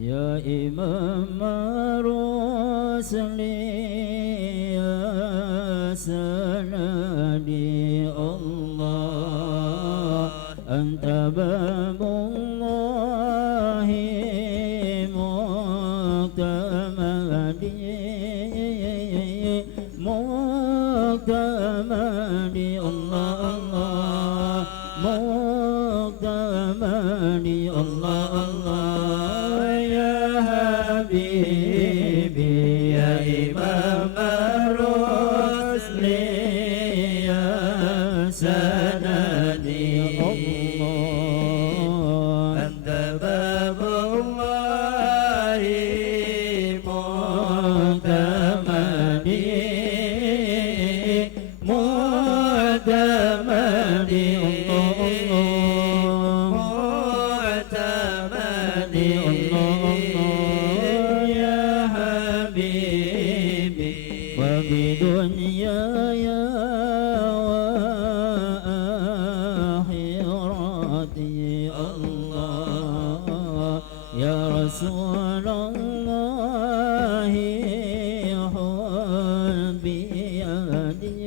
Ya Imam Rusli ya sanadi Allah anta babullahi muqtamadi Allah Allah muqtamadi Allah Allah Habibi ya Imam Rusli ya sanadi Allah anta babullahi muqtamadi muqtamadi Allah muqtamadi بدنياي وآخرتي الله يا رسول الله خذ بيدي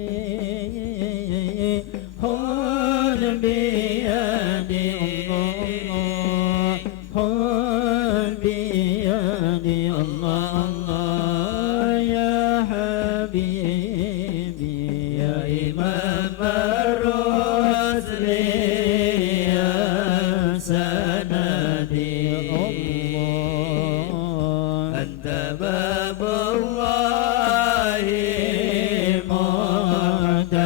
خذ بيدي الله خذ بيدي الله الله يا حبيبي يا إمام الرسل يا سندي الله أنت باب الله معتمدي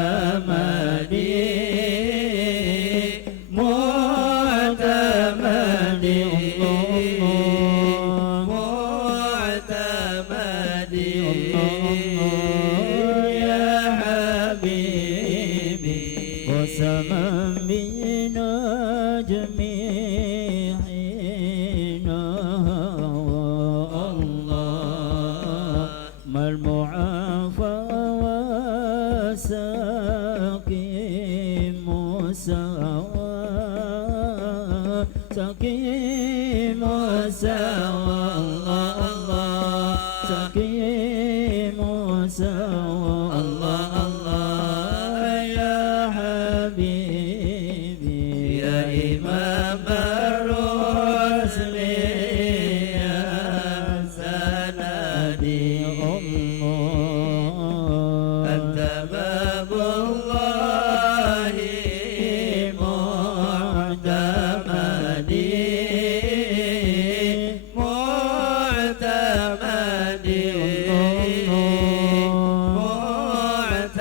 معتمدي الله معتمدي قسما بنجمي حين هوى الله ما المعافى وسقيم سوى سقيم سوى الله الله سقيم سوى الله الله يا حبيبي يا إمام الرسل يا سندي الله أنت باب الله معتمدي معتمدي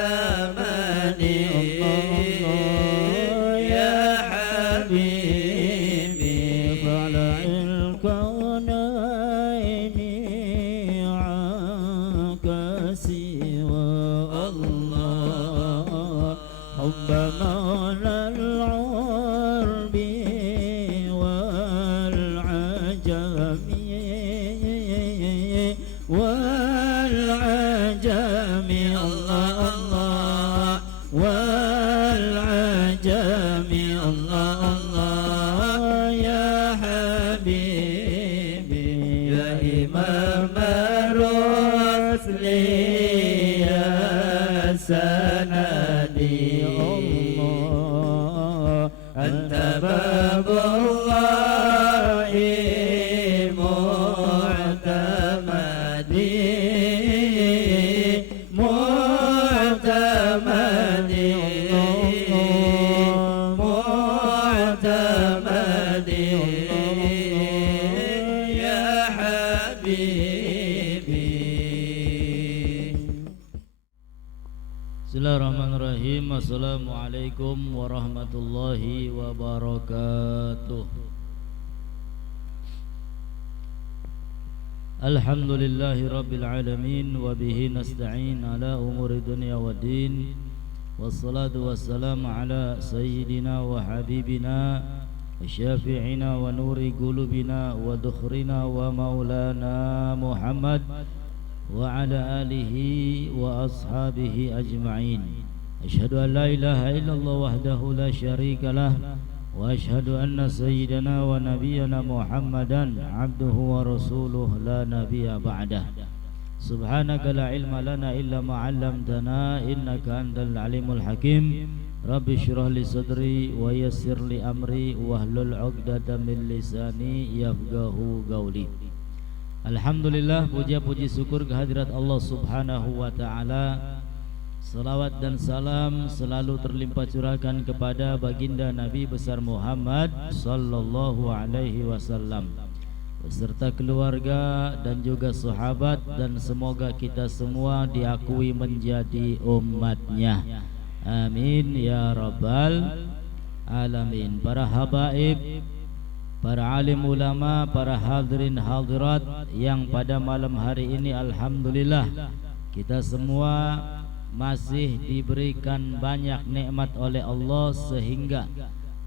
معتمدي يا حبيبي طلع الكونين عنك سوى الله حب مولى العرب والعجم والعجم الله الله والعجم الله الله يا حبيبي يا إمام الرسل يا سندي الله أنت باب الله معتمدي معتمدي معتمدي يا حبيبي. Bismillahirrahmanirrahim. Assalamualaikum warahmatullahi wabarakatuh. Alhamdulillahi rabbil alamin wa bihi nasta'in ala umuri dunya waddin. Wassalatu wassalamu ala sayyidina wa habibina wa syafi'ina wa nuri qulubina wa dhukhrina wa maulana Muhammad wa ala alihi wa ashabihi ajma'in. Asyhadu an la ilaha illallah wahdahu la syarika lah وأشهد أن سيدنا ونبينا محمدا عبده ورسوله لا نبي بعده سبحانك لا علم لنا إلا ما علمتنا إنك أنت العليم الحكيم رب اشرح لي صدري ويسر لي أمري واhlul 'uqdatam min lisani yafqahu qawli. Alhamdulillah, puja-puji syukur kehadirat Allah Subhanahu wa taala. Salawat dan salam selalu terlimpah curahkan kepada baginda Nabi besar Muhammad sallallahu alaihi wasallam beserta keluarga dan juga sahabat, dan semoga kita semua diakui menjadi umatnya. Amin ya rabbal alamin. Para habaib, para alim ulama, para hadirin hadirat yang pada malam hari ini alhamdulillah kita semua masih diberikan banyak nikmat oleh Allah, sehingga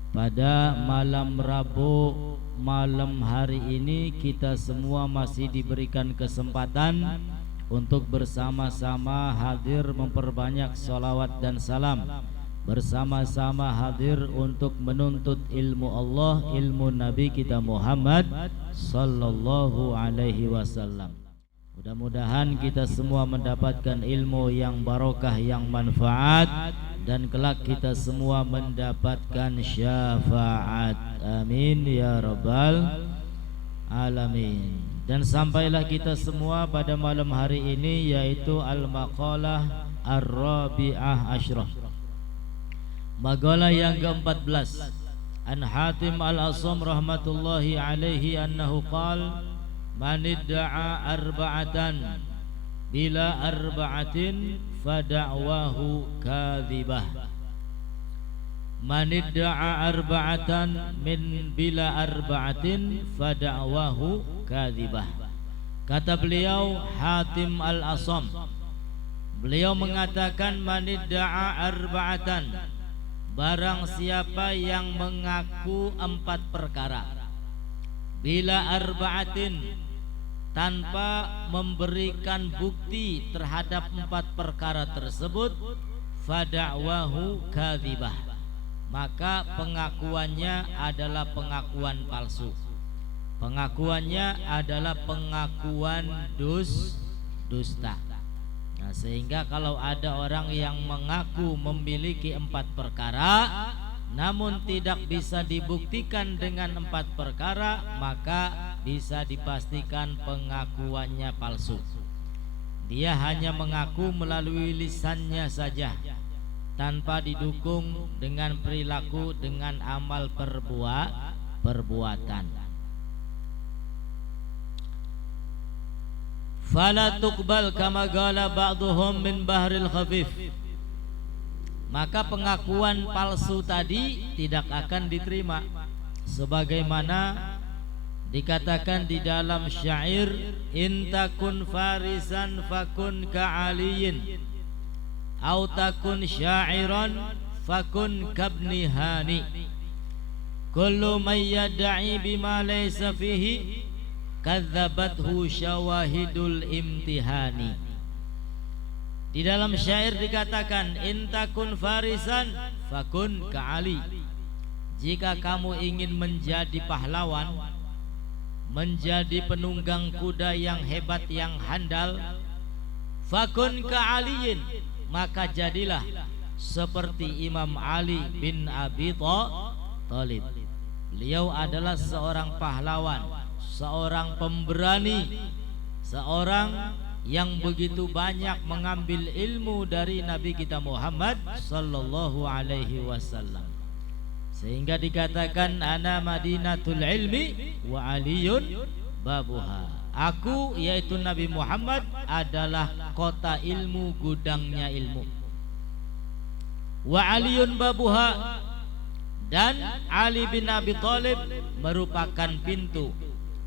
pada malam Rabu, malam hari ini kita semua masih diberikan kesempatan untuk bersama-sama hadir memperbanyak salawat dan salam, bersama-sama hadir untuk menuntut ilmu Allah, ilmu Nabi kita Muhammad sallallahu alaihi wasallam. Mudah-mudahan kita semua mendapatkan ilmu yang barokah, yang manfaat, dan kelak kita semua mendapatkan syafaat. Amin ya rabbal alamin. Dan sampailah kita semua pada malam hari ini, yaitu al-maqalah ar-rabi'ah asyrah, maqalah yang ke-14. An Hatim al-Asam rahmatullahi alaihi annahu qala man idda'a arba'atan bila arba'atin fada'wahu kadhibah. Man idda'a arba'atan min bila arba'atin fada'wahu kadhibah. Kata beliau Hatim al-Asam, beliau mengatakan man idda'a arba'atan, barang siapa yang mengaku 4 perkara, bila arba'atin, tanpa memberikan bukti terhadap 4 perkara tersebut, fada'wahu kadzibah, maka pengakuannya adalah pengakuan palsu, pengakuannya adalah pengakuan dusta. Nah, sehingga kalau ada orang yang mengaku memiliki 4 perkara namun tidak bisa dibuktikan dengan 4 perkara, maka bisa dipastikan pengakuannya palsu. Dia hanya mengaku melalui lisannya saja, tanpa didukung dengan perilaku, dengan amal perbuatan. Fala tuqbal kama qala ba'dhum min bahril khafif, maka pengakuan palsu tadi tidak akan diterima, sebagaimana dikatakan di dalam syair, in takun farisan fakun ka'aliyin au takun syairan fakun kabni hani, kullu man yad'i bima laysa fihi kadzabathu syawahidul imtihani. Di dalam syair dikatakan, intakun farisan fakun ka'ali, jika kamu ingin menjadi pahlawan, menjadi penunggang kuda yang hebat, yang handal, fakun ka'aliyin, maka jadilah seperti Imam Ali bin Abi Thalib. Beliau adalah seorang pahlawan, seorang pemberani, seorang yang begitu banyak mengambil ilmu dari Nabi kita Muhammad sallallahu alaihi wasallam, sehingga dikatakan ana madinatul ilmi wa aliyun babuha. Aku, yaitu Nabi Muhammad, adalah kota ilmu, gudangnya ilmu. Wa aliyun babuha, dan Ali bin Abi Thalib merupakan pintu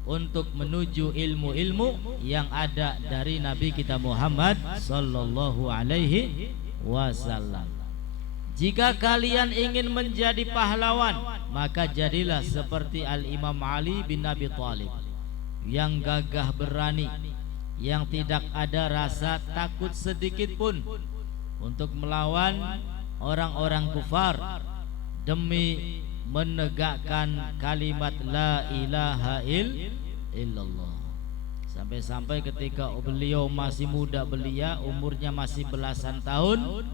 untuk menuju ilmu-ilmu yang ada dari Nabi kita Muhammad sallallahu alaihi wasallam. Jika kalian ingin menjadi pahlawan, maka jadilah seperti Al-Imam Ali bin Abi Thalib, yang gagah berani, yang tidak ada rasa takut sedikit pun untuk melawan orang-orang kufar demi menegakkan kalimat la ilaha illallah. Sampai-sampai ketika beliau masih muda belia, umurnya masih belasan tahun,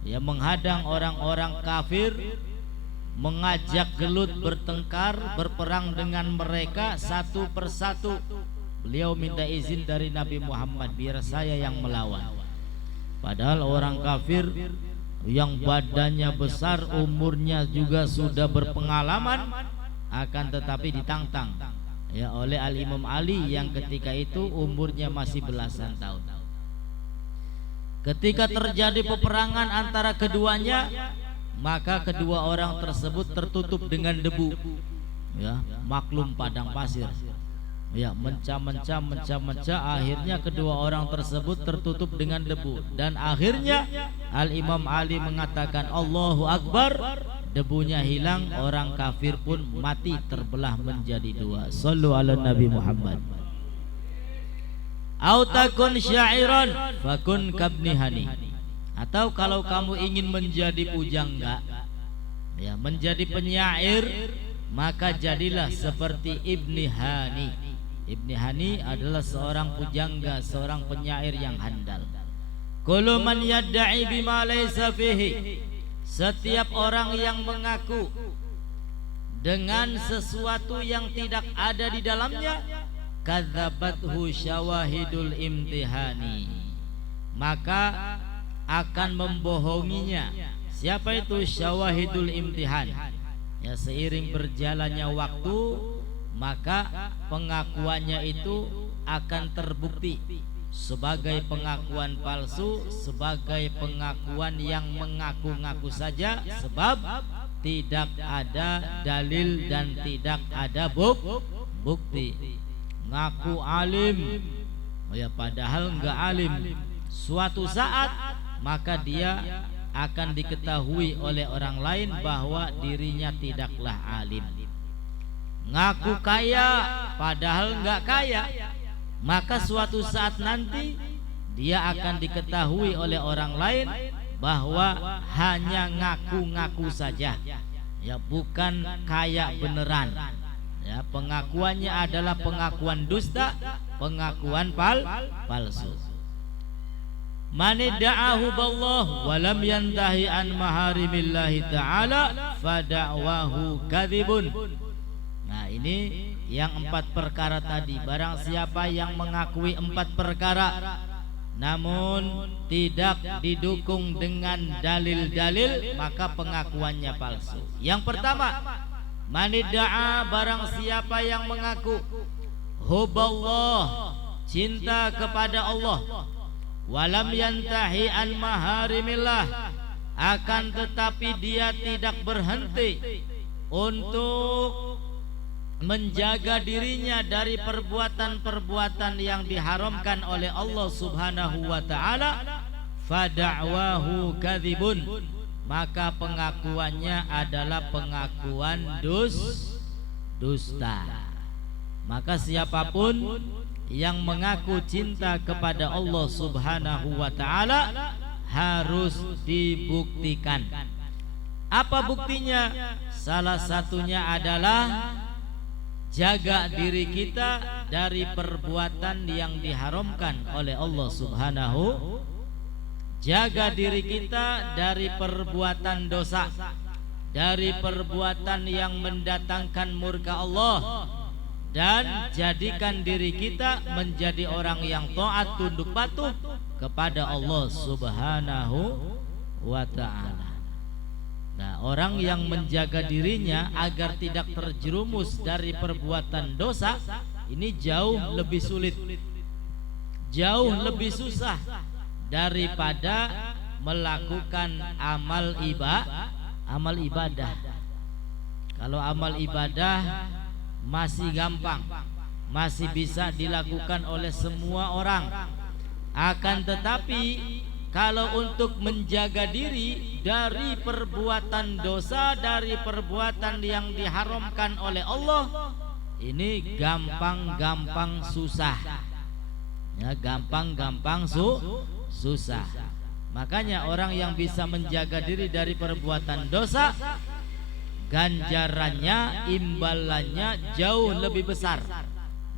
ya menghadang orang-orang kafir, mengajak gelut bertengkar, berperang dengan mereka satu persatu. Beliau minta izin dari Nabi Muhammad, biar saya yang melawan. Padahal orang kafir yang badannya besar, umurnya juga sudah berpengalaman, akan tetapi ditantang ya oleh Al-Imam Ali yang ketika itu umurnya masih belasan tahun. Ketika terjadi peperangan antara keduanya, maka kedua orang tersebut tertutup dengan debu, ya, maklum padang pasir, ya, mencah, akhirnya kedua orang tersebut tertutup dengan debu, dan akhirnya Al-Imam Ali mengatakan Allahu Akbar, debunya hilang, orang kafir pun mati terbelah menjadi dua. Sallu ala Nabi Muhammad. Au takun syairan fakun kabni hani. Atau kalau kamu ingin menjadi pujangga, ya, menjadi penyair, maka jadilah seperti Ibni Hani. Ibni Hani adalah seorang pujangga, seorang penyair yang handal. Kullu man yadda'i bima laysa fihi. Setiap orang yang mengaku dengan sesuatu yang tidak ada di dalamnya, kadzabathu syawahidul imtihani, maka akan membohonginya. Siapa itu syawahidul imtihan? Ya, seiring berjalannya waktu, maka pengakuannya itu akan terbukti sebagai pengakuan palsu, sebagai pengakuan yang mengaku-ngaku saja, sebab tidak ada dalil dan tidak ada bukti. Ngaku alim, ya, padahal enggak alim. Suatu saat maka dia akan diketahui oleh orang lain bahwa dirinya tidaklah alim. Ngaku kaya padahal enggak kaya, maka suatu saat nanti dia akan diketahui oleh orang lain bahwa hanya ngaku-ngaku saja, ya, bukan kaya beneran. Ya, pengakuannya adalah pengakuan dusta, pengakuan palsu. Man da'ahu ballah wa lam yantahi an maharimillahi ta'ala fada'wahu kadzibun. Nah, ini yang 4 perkara tadi. Barang siapa yang mengakui 4 perkara namun tidak didukung dengan dalil-dalil, maka pengakuannya palsu. Yang pertama, manidda'a, barang siapa yang mengaku huballah, cinta kepada Allah, walam yantahi an maharimillah, akan tetapi dia tidak berhenti untuk menjaga dirinya dari perbuatan-perbuatan yang diharamkan oleh Allah Subhanahu wa taala, fada'wahu kadzibun, maka pengakuannya adalah pengakuan dusta. Maka siapapun yang mengaku cinta kepada Allah Subhanahu wa taala harus dibuktikan. Apa buktinya? Salah satunya adalah jaga diri kita dari perbuatan yang diharamkan oleh Allah Subhanahu. Jaga diri kita dari perbuatan dosa, dari perbuatan yang mendatangkan murka Allah, dan jadikan diri kita menjadi orang yang taat tunduk patuh kepada Allah Subhanahu wa ta'ala. Nah, orang yang menjaga dirinya agar tidak terjerumus dari perbuatan dosa, ini jauh lebih sulit, jauh lebih susah daripada melakukan amal ibadah. Kalau amal ibadah masih gampang, masih bisa dilakukan oleh semua orang. Akan tetapi kalau untuk menjaga diri dari perbuatan dosa, dari perbuatan yang diharamkan oleh Allah, ini gampang-gampang susah. Ya, gampang-gampang susah. Makanya orang yang bisa menjaga diri dari perbuatan dosa, ganjarannya, imbalannya jauh lebih besar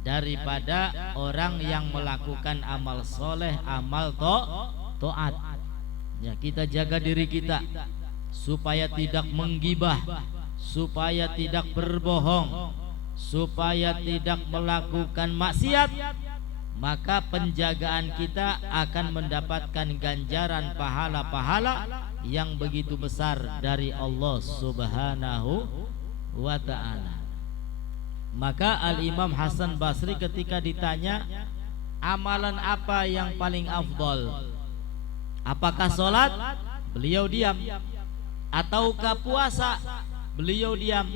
daripada orang yang melakukan amal soleh, amal taat. Ya, kita jaga diri kita supaya tidak menggibah, supaya tidak berbohong, supaya tidak melakukan maksiat. Maka penjagaan kita akan mendapatkan ganjaran pahala-pahala yang begitu besar dari Allah Subhanahu wa ta'ala. Maka Al-Imam Hasan Basri ketika ditanya amalan apa yang paling afdol, apakah sholat? Beliau diam. Ataukah puasa? Beliau diam.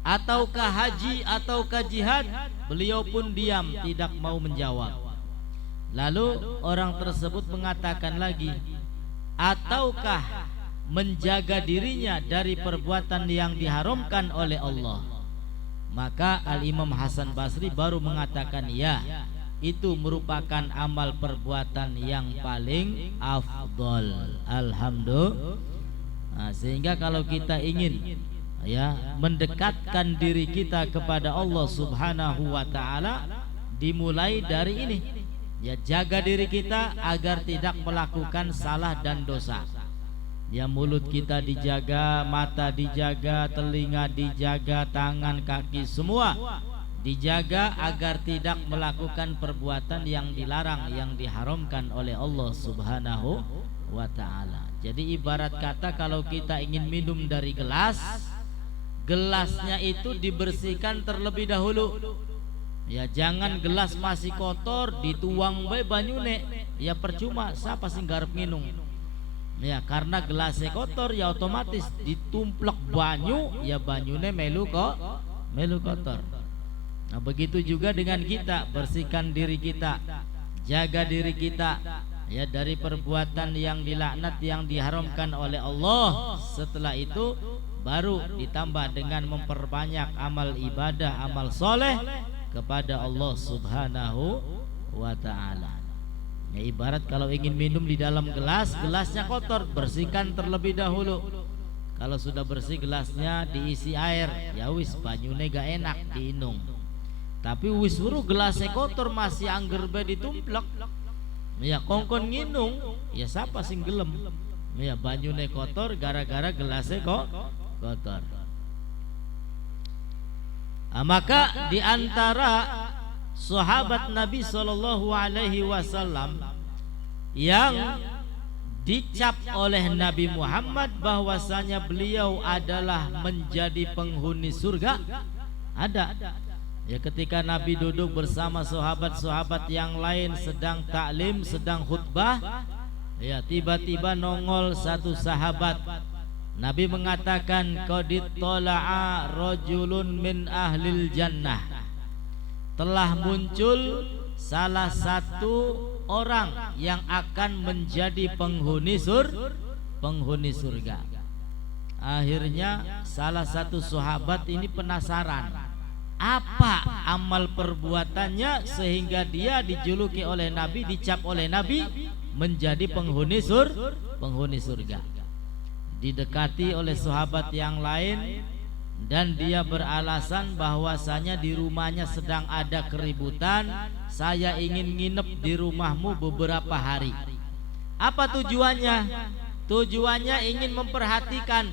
Ataukah haji, ataukah jihad? Beliau pun diam, tidak mau menjawab. Lalu orang tersebut mengatakan lagi, ataukah menjaga dirinya dari perbuatan yang diharamkan oleh Allah? Maka Al-Imam Hasan Basri baru mengatakan, ya, itu merupakan amal perbuatan yang paling afdol. Alhamdulillah. Nah, sehingga kalau kita ingin mendekatkan diri kita kepada Allah Subhanahu wa ta'ala, dimulai dari ini. Ya, jaga diri kita agar tidak melakukan salah dan dosa. Ya, mulut kita dijaga, mata dijaga, telinga dijaga, tangan, kaki semua dijaga agar tidak melakukan perbuatan yang dilarang, yang diharamkan oleh Allah Subhanahu wa ta'ala. Jadi ibarat kata kalau kita ingin minum dari gelas, gelasnya itu dibersihkan terlebih dahulu. Ya, jangan gelas masih kotor dituang bae banyune, ya percuma, siapa sing garep minum. Ya, karena gelasnya kotor, ya otomatis ditumplek banyu, ya banyune melu kotor. Nah, begitu juga dengan kita, bersihkan diri kita, jaga diri kita ya dari perbuatan yang dilaknat, yang diharamkan oleh Allah. Setelah itu baru ditambah dengan memperbanyak amal ibadah, amal soleh kepada Allah Subhanahu wa ta'ala. Ya, ibarat kalau ingin minum di dalam gelas, gelasnya kotor, bersihkan terlebih dahulu. Kalau sudah bersih gelasnya diisi air, ya wis banyune gak enak diinung. Tapi wis suruh gelasnya kotor masih angger bae ditumplek, ya kongkon nginung, ya siapa sing gelem. Ya banyune kotor gara-gara gelasnya kotor. Maka diantara sahabat Nabi Sallallahu Alaihi Wasallam yang dicap oleh Nabi Muhammad bahwasanya beliau adalah menjadi penghuni surga, ada. Ya, ketika Nabi duduk bersama sahabat-sahabat yang lain sedang taklim, sedang khutbah, ya tiba-tiba nongol satu sahabat. Nabi mengatakan, qadit tala'a rajulun min ahlil jannah. Telah muncul salah satu orang yang akan menjadi penghuni surga. Akhirnya salah satu sahabat ini penasaran, apa amal perbuatannya sehingga dia dijuluki oleh Nabi, dicap oleh Nabi menjadi penghuni surga. Didekati oleh sahabat yang lain dan dia beralasan bahwasanya di rumahnya sedang ada keributan, saya ingin nginep di rumahmu beberapa hari. Apa tujuannya? Tujuannya ingin memperhatikan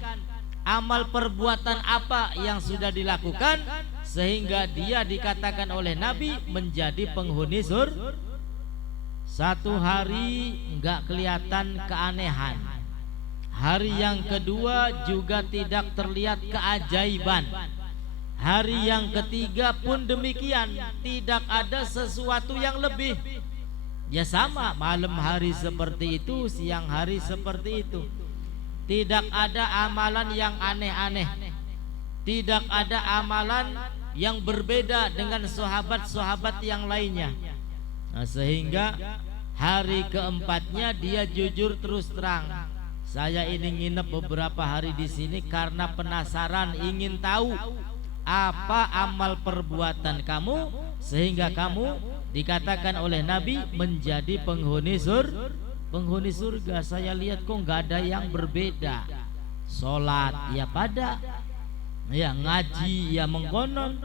amal perbuatan apa yang sudah dilakukan sehingga dia dikatakan oleh Nabi menjadi penghuni surga. Satu hari enggak kelihatan keanehan. Hari yang kedua juga tidak terlihat keajaiban. Hari yang ketiga pun demikian, tidak ada sesuatu yang lebih. Ya sama, malam hari seperti itu, siang hari seperti itu. Tidak ada amalan yang aneh-aneh. Tidak ada amalan yang berbeda dengan sahabat-sahabat yang lainnya. Nah, sehingga hari keempatnya dia jujur terus terang, saya ini nginep beberapa hari di sini karena penasaran, ingin tahu apa amal perbuatan kamu sehingga kamu dikatakan oleh Nabi menjadi penghuni surga. Saya lihat kok nggak ada yang berbeda. Sholat ya pada, ya ngaji, ya mengkonon,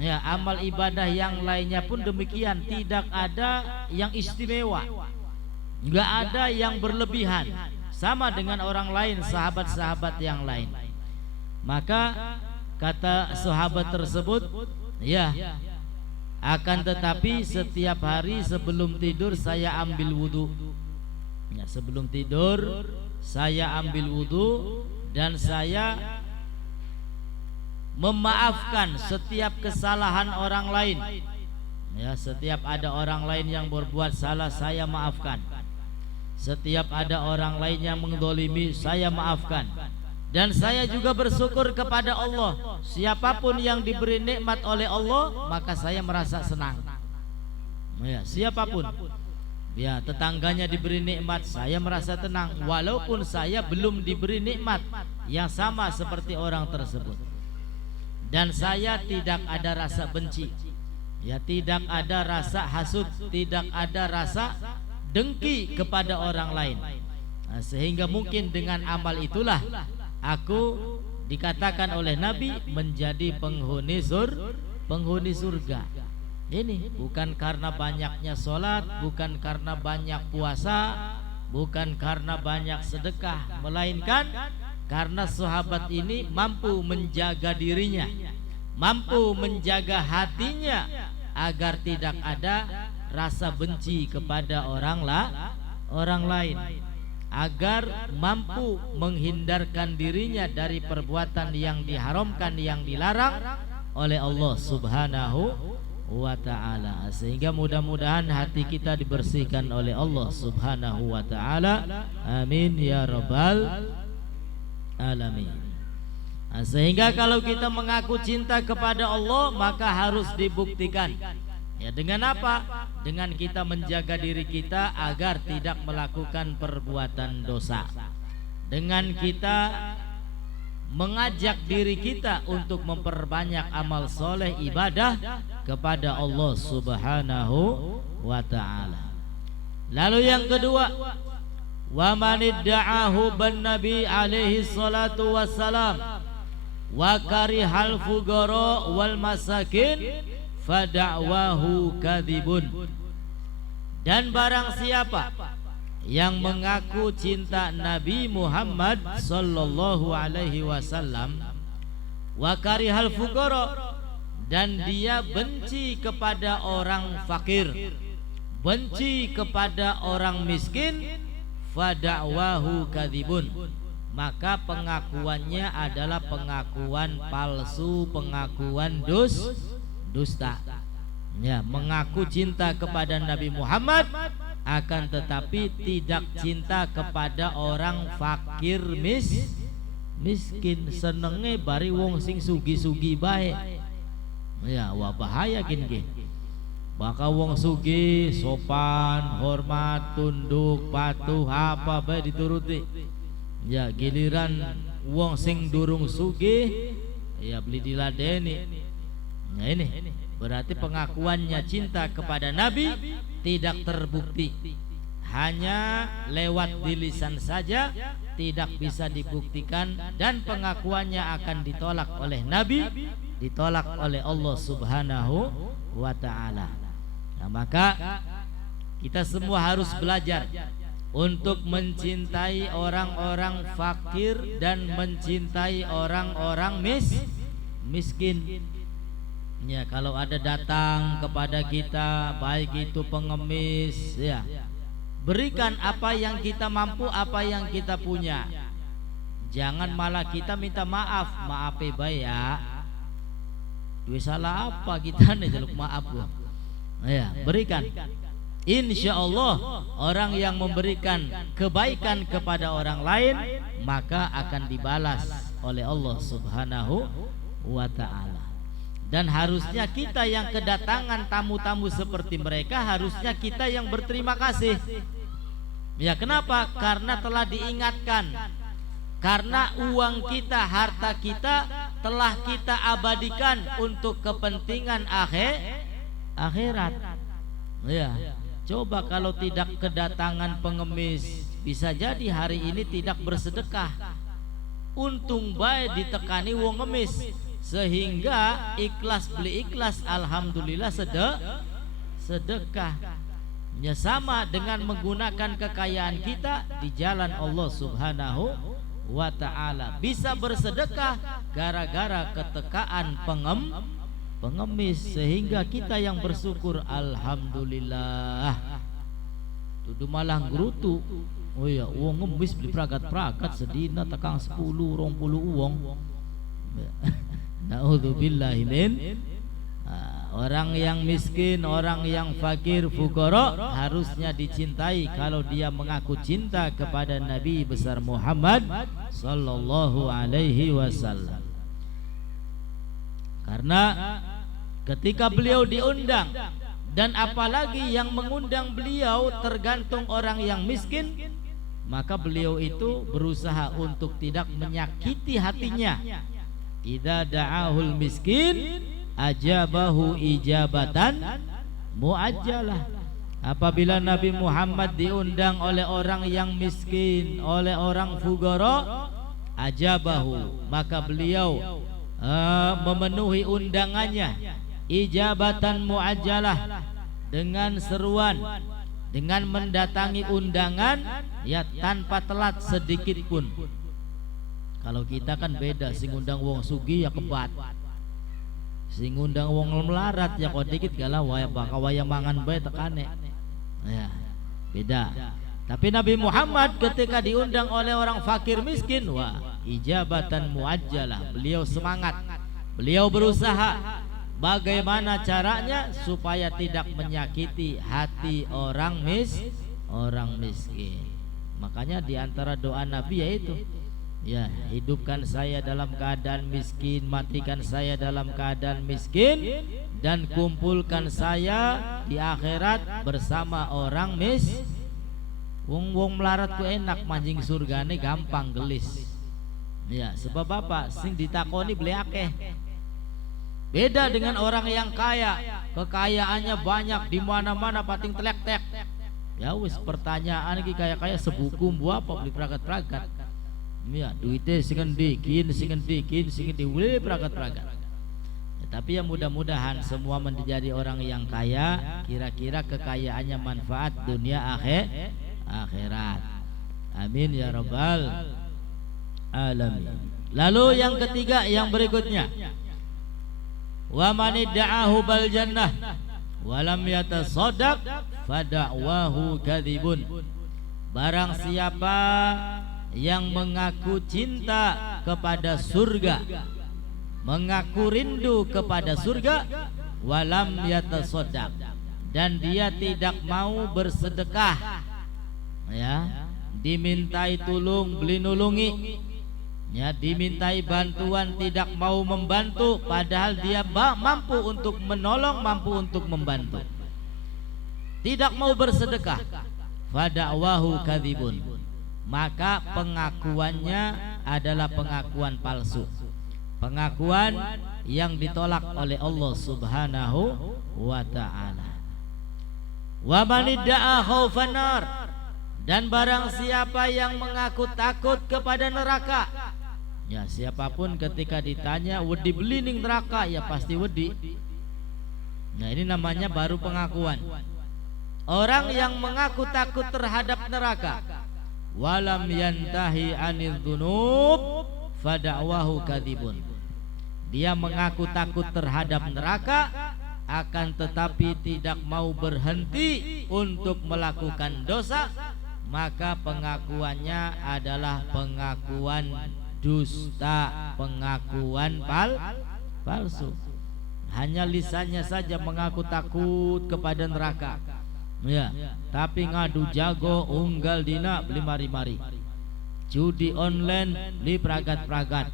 ya amal ibadah yang lainnya pun demikian, tidak ada yang istimewa, nggak ada yang berlebihan, sama dengan orang lain, sahabat-sahabat yang lain. Maka kata sahabat tersebut, ya akan tetapi setiap hari sebelum tidur saya ambil wudhu, ya, sebelum tidur saya ambil wudhu dan saya memaafkan setiap kesalahan orang lain. Ya, setiap ada orang lain yang berbuat salah, saya maafkan. Setiap ada orang lain yang menzalimi, saya maafkan. Dan saya juga bersyukur kepada Allah. Siapapun yang diberi nikmat oleh Allah, maka saya merasa senang. Ya, siapapun, ya, tetangganya diberi nikmat, saya merasa tenang, walaupun saya belum diberi nikmat yang sama seperti orang tersebut. Dan saya tidak ada rasa benci, ya, tidak ada rasa hasud, tidak ada rasa dengki kepada orang lain. Nah, sehingga mungkin dengan amal itulah aku dikatakan oleh Nabi menjadi penghuni surga. Ini bukan karena banyaknya sholat, bukan karena banyak puasa, bukan karena banyak sedekah, melainkan karena sahabat ini mampu menjaga dirinya, mampu menjaga hatinya agar tidak ada rasa benci kepada orang lain, agar mampu menghindarkan dirinya dari perbuatan yang diharamkan, yang dilarang oleh Allah Subhanahu wa ta'ala. Sehingga mudah-mudahan hati kita dibersihkan oleh Allah Subhanahu wa ta'ala. Amin ya rabbal alamin. Sehingga kalau kita mengaku cinta kepada Allah, maka harus dibuktikan. Ya, dengan apa? Dengan kita menjaga diri kita agar tidak melakukan perbuatan dosa. Dengan kita mengajak diri kita untuk memperbanyak amal soleh ibadah kepada Allah Subhanahu wa ta'ala. Lalu yang kedua, wa man idda'ahu ban nabi alaihi salatu wassalam wa karihal fuqara wal masakin fada'wahu kadhibun. Dan barang siapa yang mengaku cinta Nabi Muhammad sallallahu alaihi wasallam wa karihal fuqara, dan dia benci kepada orang fakir, benci kepada orang miskin, fada'wahu kadhibun, maka pengakuannya adalah pengakuan palsu, pengakuan dusta. Ya, mengaku cinta kepada Nabi Muhammad akan tetapi tidak cinta kepada orang fakir miskin, senenge bari wong sing sugi-sugi bae. Ya, wah bahaya gini. Maka wong sugi sopan, hormat, tunduk, patuh, apa bae dituruti. Ya, giliran wong sing durung sugih ya beli diladeni. Nah, ini berarti pengakuannya cinta kepada Nabi tidak terbukti, hanya lewat di lisan saja, tidak bisa dibuktikan, dan pengakuannya akan ditolak oleh Nabi, ditolak oleh Allah Subhanahu wa ta'ala. Nah, maka kita semua harus belajar untuk mencintai orang-orang fakir dan mencintai orang-orang miskin. Ya, kalau ada datang kepada kita, baik itu pengemis, ya, berikan apa yang kita mampu, apa yang kita punya. Jangan malah kita minta maaf, maaf ya. Dua salah apa kita nih jaluk maaf gua. Ya, berikan. Insya Allah orang yang memberikan kebaikan kepada orang lain maka akan dibalas oleh Allah Subhanahu wa ta'ala. Dan harusnya kita yang kedatangan tamu-tamu seperti mereka, harusnya kita yang berterima kasih. Ya, kenapa? Karena telah diingatkan. Karena uang kita, harta kita telah kita abadikan untuk kepentingan akhirat. Ya, coba kalau tidak kedatangan pengemis, bisa jadi hari ini tidak bersedekah. untung bae ditekani wong ngemis, sehingga ikhlas beli ikhlas, alhamdulillah sedekah. Ya sama dengan menggunakan kekayaan kita di jalan Allah Subhanahu wa ta'ala. Bisa bersedekah gara-gara ketekaan pengemis, sehingga kita yang bersyukur alhamdulillah. Dudu malah ngrutu. Oh ya, wong ngemis beli pragat-pragat sedina tekang 10-20 uang. Naudzubillahi min. Orang yang miskin, orang yang fakir, fukara harusnya dicintai kalau dia mengaku cinta kepada Nabi besar Muhammad sallallahu alaihi wasallam. Karena ketika beliau diundang, dan apalagi yang mengundang beliau tergantung orang yang miskin, maka beliau itu berusaha untuk tidak menyakiti hatinya. Idza da'ahul miskin ajabahu ijabatan muajjalah. Apabila Nabi Muhammad diundang oleh orang yang miskin, oleh orang fugara, ajabahu, maka beliau memenuhi undangannya, ijabatan muajjalah, dengan seruan, dengan mendatangi undangan ya tanpa telat sedikit pun. Kalau kita kan beda, sing undang wong sugi ya kebat, sing undang wong melarat ya kok dikit galau waya bakal waya mangan bae tekane. Ya, beda. Tapi Nabi Muhammad ketika diundang oleh orang fakir miskin, wah, ijabatan muajjalah. Beliau semangat. Beliau berusaha bagaimana caranya supaya tidak menyakiti hati orang miskin. Makanya di antara doa Nabi yaitu, ya, hidupkan saya dalam keadaan miskin, matikan saya dalam keadaan miskin, dan kumpulkan saya di akhirat bersama orang wong melarat ku enak, manjing surgane gampang gelis. Ya, sebab apa? Sing ditakoni beli akeh. Beda dengan orang yang kaya, kekayaannya banyak, di mana-mana pating telek-tek. Ya wis, pertanyaan iki kaya-kaya sebuku buah apa beli pragat-pragat. Ya, duitnya sing dikin diwili pragat-pragat. Ya, tapi ya mudah-mudahan semua menjadi orang yang kaya, kira-kira kekayaannya manfaat dunia akhirat. Amin ya rabbal alamin. Lalu yang ketiga, yang berikutnya, wa man idda'ahu bal jannah wa lam yatasaddaq fada'wahu kadzibun. Barang siapa yang mengaku cinta kepada surga, mengaku rindu kepada surga, walam yatasaddaq, dan dia tidak mau bersedekah, ya, dimintai tulung beli nulungi, ya, dimintai bantuan tidak mau membantu, padahal dia mampu untuk menolong, mampu untuk membantu, tidak mau bersedekah, fada'wahu kadzibun, maka pengakuannya adalah pengakuan palsu, pengakuan yang ditolak oleh Allah Subhanahu wa ta'ala. Wa man idda'a khaufan nar, dan barang siapa yang mengaku takut kepada neraka, ya, siapapun ketika ditanya wedi beli ning neraka, ya pasti wedi. Nah, ini namanya baru pengakuan. Orang yang mengaku takut terhadap neraka, walam yantahi anil dzunub fada'wahu kadzibun, dia mengaku takut terhadap neraka, akan tetapi tidak mau berhenti untuk melakukan dosa, maka pengakuannya adalah pengakuan dusta, pengakuan palsu. Hanya lisannya saja mengaku takut kepada neraka, ya, tapi ngadu jago unggal dina beli mari-mari, judi online beli pragat-pragat,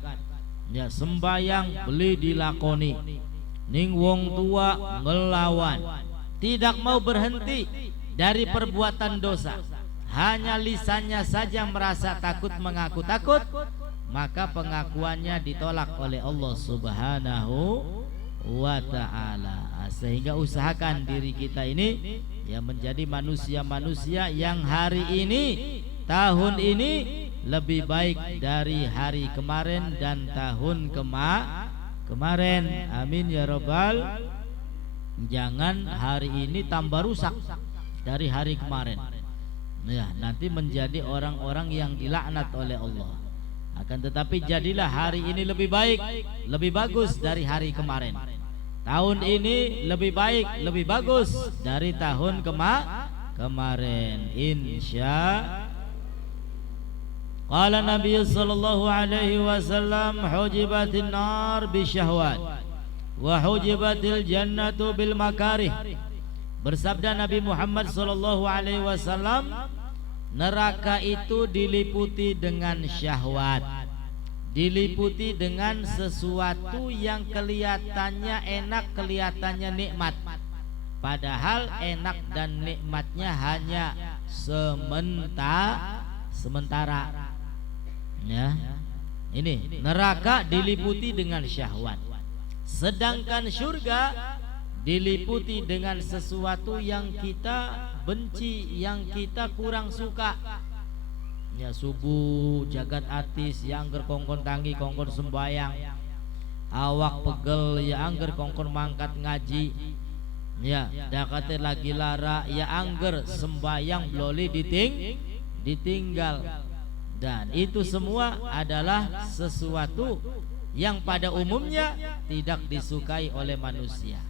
ya, sembayang beli dilakoni, ning wong tua ngelawan, tidak mau berhenti dari perbuatan dosa, hanya lisannya saja merasa takut, mengaku takut, maka pengakuannya ditolak oleh Allah Subhanahu wa ta'ala. Sehingga usahakan diri kita ini ya menjadi manusia-manusia yang hari ini, tahun ini lebih baik dari hari kemarin dan tahun kemarin. Amin ya rabbal. Jangan hari ini tambah rusak dari hari kemarin. Ya, nanti menjadi orang-orang yang dilaknat oleh Allah. Akan tetapi jadilah hari ini lebih baik, lebih bagus dari hari kemarin. Tahun ini lebih baik, lebih bagus dari tahun kemarin. Insya. Qala Nabi sallallahu alaihi wasallam, hujibatin nar bisyahwat wa hujibatil jannatu bil makarih. Bersabda Nabi Muhammad sallallahu alaihi wasallam, neraka itu diliputi dengan syahwat, diliputi dengan sesuatu yang kelihatannya enak, kelihatannya nikmat, padahal enak dan nikmatnya hanya sementara. Ya, ini neraka diliputi dengan syahwat, sedangkan surga diliputi dengan sesuatu yang kita benci, yang kita kurang suka. Ya, subuh jagat atis ya angger kongkon tangi kongkon sembayang, awak pegel ya angger kongkon mangkat ngaji, ya dakate lagi lara ya angger sembayang bloli ditinggal. Dan itu semua adalah sesuatu yang pada umumnya tidak disukai oleh manusia.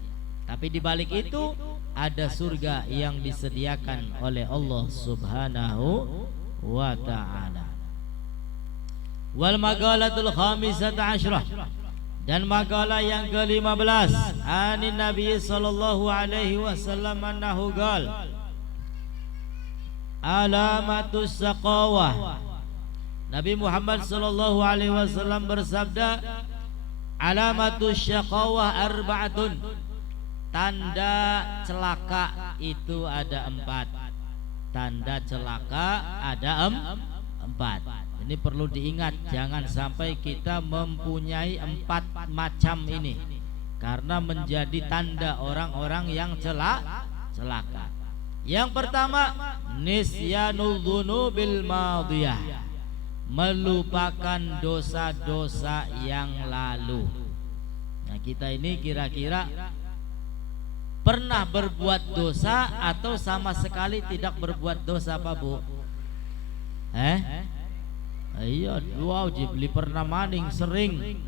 Tapi di balik itu ada surga yang disediakan oleh Allah Subhanahu wa ta'ala. Wal maqalatul khamisata asyrah, dan maqalah yang ke-15, anin Nabi sallallahu alaihi wasallam annahu qala, alamatus saqawah. Nabi Muhammad sallallahu alaihi wasallam bersabda, alamatus syaqawah arba'atun, tanda celaka itu ada 4. Tanda celaka ada 4. Ini perlu diingat, jangan sampai kita mempunyai 4 macam ini, karena menjadi tanda orang-orang yang celaka. Yang pertama, nisyanul dzunubil madiyah, melupakan dosa-dosa yang lalu. Nah, kita ini kira-kira pernah berbuat dosa atau sama sekali tidak berbuat dosa apa Bu? Iya, wow, beli pernah maning sering.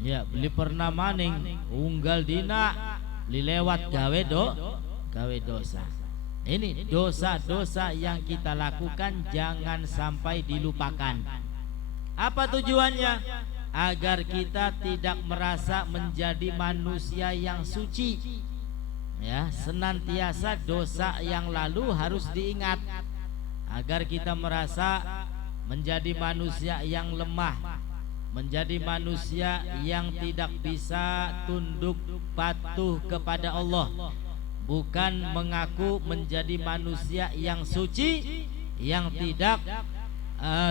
Ya, beli pernah maning unggal dina, beli lewat gawe dosa. Ini dosa-dosa yang kita lakukan jangan sampai dilupakan. Apa tujuannya? Agar kita tidak merasa menjadi manusia yang suci. Ya, senantiasa dosa yang lalu harus diingat, agar kita merasa menjadi manusia yang lemah, menjadi manusia yang tidak bisa tunduk patuh kepada Allah, bukan mengaku menjadi manusia yang suci, yang tidak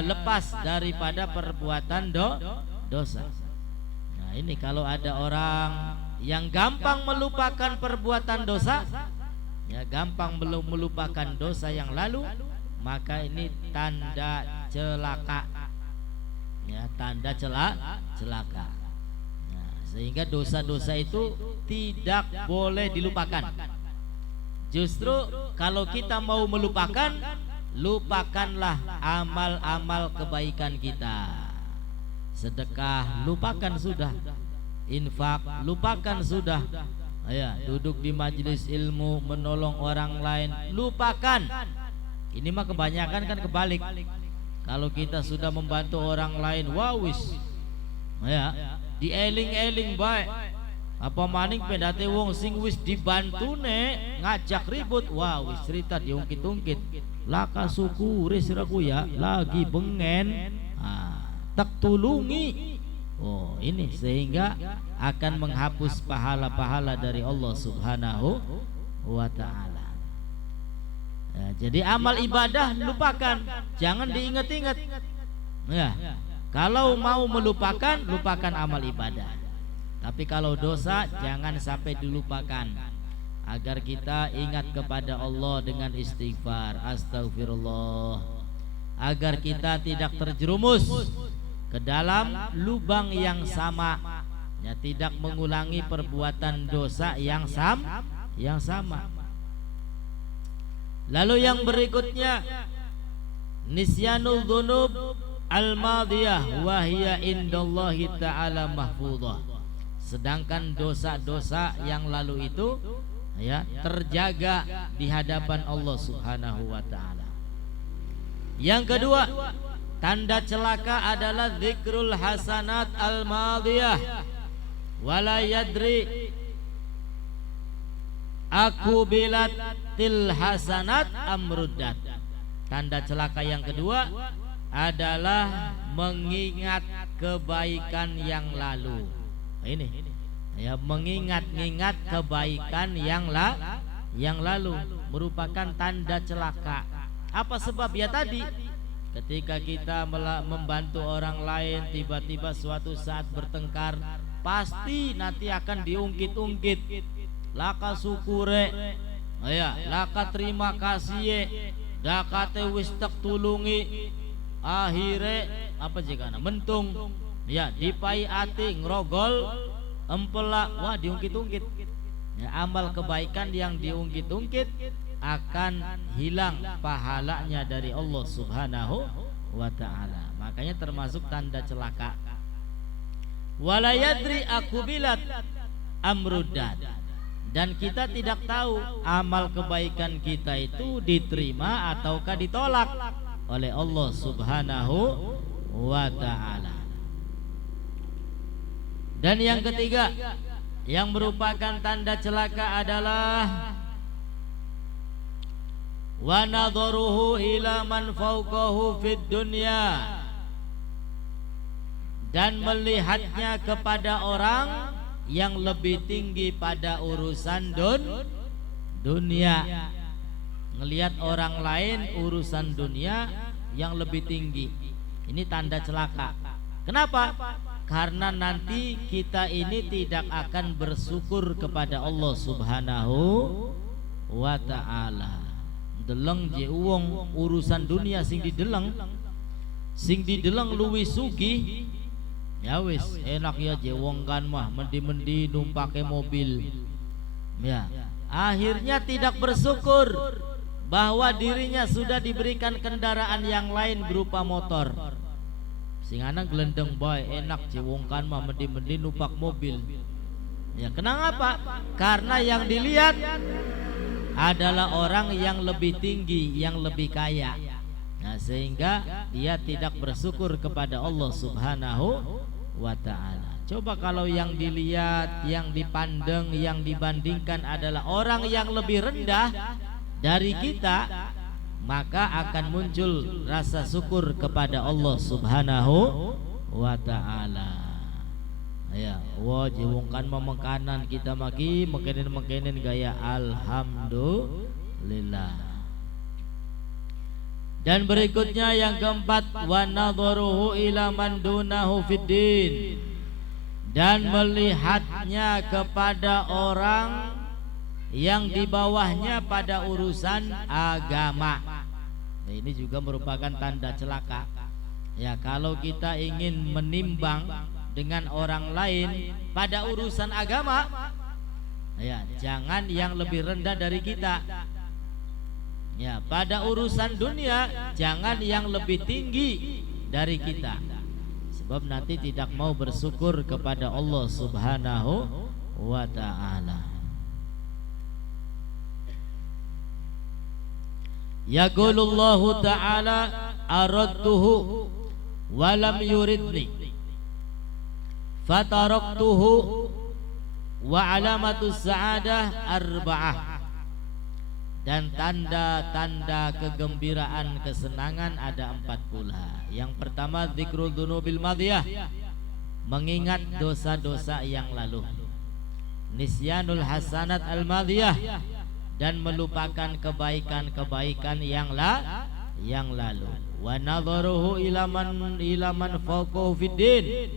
lepas daripada perbuatan dosa. Nah, ini kalau ada orang yang gampang melupakan perbuatan dosa, ya gampang belum melupakan dosa yang lalu, maka ini tanda celaka. Ya, tanda celaka. Nah, sehingga dosa-dosa itu tidak boleh dilupakan. Justru kalau kita mau melupakan, lupakanlah amal-amal kebaikan kita. Sedekah lupakan sudah, infak lupakan sudah, ya duduk di majelis ilmu menolong orang lain lupakan. Ini mah kebanyakan kan kebalik. Kalau kita sudah membantu orang lain, wawis, ya dieling-eling baik. Apa maning pendate wong sing wis dibantune ngajak ribut, wawis cerita diungkit-ungkit. Laka syukuri siraku ya, lagi bengen, tak tulungi. Oh, ini sehingga akan menghapus pahala-pahala dari Allah Subhanahu wa ta'ala. Ya, jadi amal ibadah lupakan, jangan diingat-ingat. Ya, kalau mau melupakan, lupakan amal ibadah. Tapi kalau dosa jangan sampai dilupakan, agar kita ingat kepada Allah dengan istighfar. Astagfirullah, agar kita tidak terjerumus ke dalam lubang yang sama, ya, tidak mengulangi perbuatan dosa yang sama. Lalu yang berikutnya, nisyanul dzunub al-madiyah wa hiya indallahi ta'ala mahfudhah. Sedangkan dosa-dosa yang lalu itu, ya, terjaga di hadapan Allah Subhanahu wa taala. Yang kedua, tanda celaka adalah zikrul hasanat al-madiyah wala yadri aku bilatil hasanat amruddat. Tanda celaka yang kedua adalah mengingat kebaikan yang lalu. Ini, ya, mengingat-ingat kebaikan yang lalu merupakan tanda celaka. Apa sebab? Ya tadi, ketika kita membantu orang lain, tiba-tiba suatu saat bertengkar, pasti nanti akan diungkit-ungkit. Laka syukure, ya, laka terima kasih, dakate wis tak tulungi, akhire apa jikana mentung, ya, dipai ati ngrogol empela, wah, diungkit-ungkit. Ya, amal kebaikan yang diungkit-ungkit akan hilang pahalanya dari Allah Subhanahu wa ta'ala. Makanya termasuk tanda celaka. Wala yadri akubilat amruddat. Dan kita tidak tahu amal kebaikan kita itu diterima ataukah ditolak oleh Allah Subhanahu wa ta'ala. Dan yang ketiga, yang merupakan tanda celaka adalah wa nadharuhu ila man fawqahu fid dunya, dan melihatnya kepada orang yang lebih tinggi pada urusan dunia. Ngelihat orang lain urusan dunia yang lebih tinggi, ini tanda celaka. Kenapa? Karena nanti kita ini tidak akan bersyukur kepada Allah Subhanahu wa ta'ala. Deleng je wong urusan dunia sing dideleng luwih sugih, ya wis enak ya je wong kan mah mendi-mendi numpake mobil, ya, akhirnya tidak bersyukur bahwa dirinya sudah diberikan kendaraan yang lain berupa motor. Sing anak gelendeng bae enak je wong kan mah mendi-mendi numpak mobil. Ya, kenapa? Karena yang dilihat adalah orang yang lebih tinggi, yang lebih kaya. Nah, sehingga dia tidak bersyukur kepada Allah Subhanahu wa ta'ala. Coba kalau yang dilihat, yang dipandang, yang dibandingkan adalah orang yang lebih rendah dari kita, maka akan muncul rasa syukur kepada Allah Subhanahu wa ta'ala. Ya, wajib wongkan memengkanan kita maki mengkenen gaya alhamdulillah. Dan berikutnya yang keempat, wa nadharuhu ila man dunahu fiddin, dan melihatnya kepada orang yang di bawahnya pada urusan agama. Nah, ini juga merupakan tanda celaka. Ya, kalau kita ingin menimbang dengan orang lain pada urusan agama, ya, jangan yang lebih rendah dari kita. Ya, pada urusan dunia jangan yang lebih tinggi dari kita, sebab nanti tidak mau bersyukur kepada Allah Subhanahu wa ta'ala. Yaqulullahu ta'ala aradtuhu wa lam yuridni fataraktuhu wa alamatus sa'adah arba'ah. Dan tanda-tanda kegembiraan, kesenangan ada 4 pula. Yang pertama, dzikrul dzunubil madiyah, mengingat dosa-dosa yang lalu. Nisyanul hasanat al madiyah, dan melupakan kebaikan-kebaikan yang lalu. Wa nadharuhu ila man fawqahu fiddin,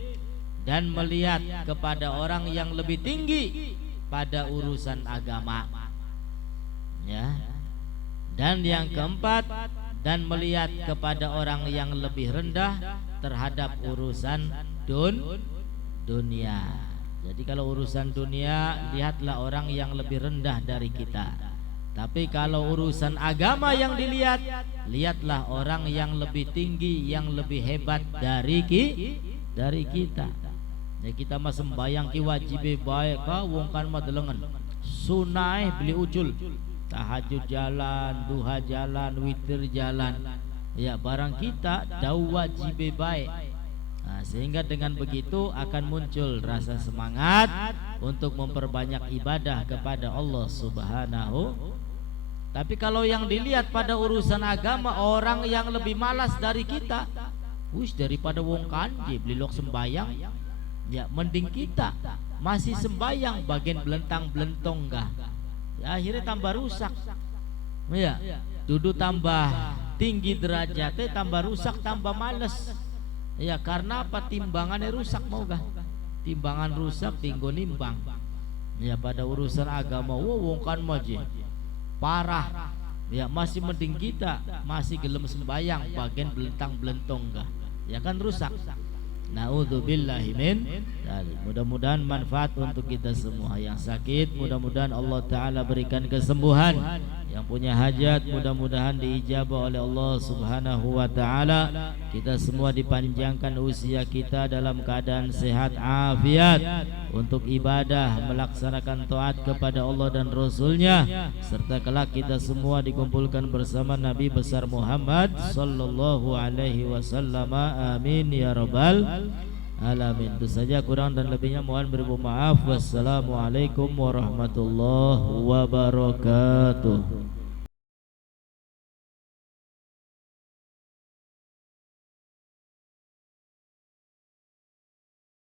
dan melihat kepada orang yang lebih tinggi pada urusan agama. Ya. Dan yang keempat, dan melihat kepada orang yang lebih rendah terhadap urusan dunia. Jadi kalau urusan dunia, lihatlah orang yang lebih rendah dari kita. Tapi kalau urusan agama yang dilihat, lihatlah orang yang lebih tinggi, yang lebih hebat dari kita. Ya kita mah sembayang ki wajib baik ka wong kan mah delengen. Sunai beli ucul. Tahajud jalan, duha jalan, witir jalan. Ya barang kita dau wajib baik. Nah, sehingga dengan begitu akan muncul rasa semangat untuk memperbanyak ibadah kepada Allah Subhanahu. Tapi kalau yang dilihat pada urusan agama, orang yang lebih malas dari kita, daripada wong kanji beli lok sembayang, ya mending kita masih sembayang bagian belentang-belentong gah. Ya akhirnya tambah rusak. Ya, duduk tambah tinggi derajatnya, tambah rusak, tambah males. Ya karena apa? Timbangannya rusak mau gak? Timbangan rusak tinggo nimbang. Ya pada urusan agama wong kan maji parah. Ya masih mending kita masih gelem sembayang bagian belentang-belentong gak? Ya kan rusak. Na'udzubillahi min dzalik. Mudah-mudahan manfaat untuk kita semua. Yang sakit mudah-mudahan Allah Ta'ala berikan kesembuhan. Yang punya hajat mudah-mudahan diijabah oleh Allah Subhanahu wa Ta'ala. Kita semua dipanjangkan usia kita dalam keadaan sehat afiat untuk ibadah, melaksanakan taat kepada Allah dan Rasulnya, serta kelak kita semua dikumpulkan bersama Nabi besar Muhammad sallallahu alaihi wasallam. Amin ya rabbal alamin. Itu saja, kurang dan lebihnya mohon beribu maaf. Wassalamualaikum warahmatullahi wabarakatuh.